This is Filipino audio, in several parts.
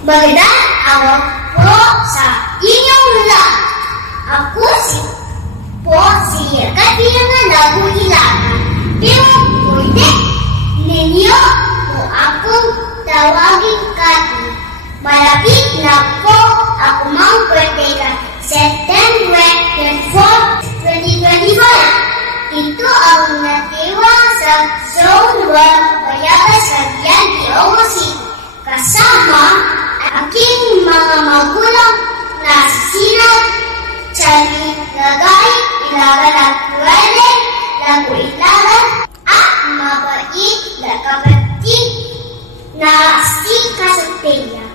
Magandang araw po sa inyong lahat. Ako si Katrina Labuilaga. Pero pwede ninyo po akong tawagin Kati. Malapit na po ako mang birthday ka September 4, 2025. Ito ang natiwa sa Zone 1 Bayagas, Cagayan de Oro City. Kasama aking mga magulang na sina Charlie Lagay, Ilagan at Ruele, Labuilagan, at mabait na kapatid na si Casateya.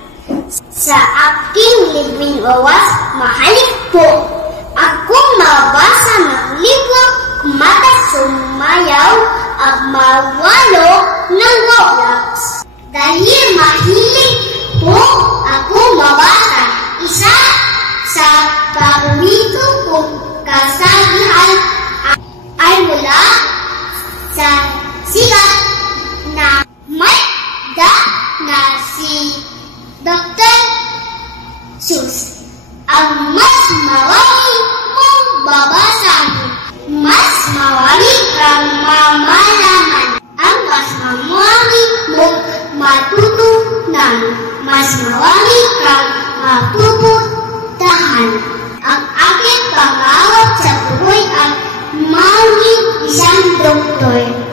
Sa aking libreng oras, mahalik po akong mabasa ng libro, kumata, sumayaw, at mawalo ng Roblox. Dahil mahilig po ako mabasa, isa sa paborito kong kasabihan ay mula sa sikat na may na si Dr. Seuss. Ang mas marami mong babasahin, mas marami kang mamalaman. Ang mas marami mong matutunan, mas marami kang matupuntahan. Ang aking pangarap sa buhay ay maging isang doktor.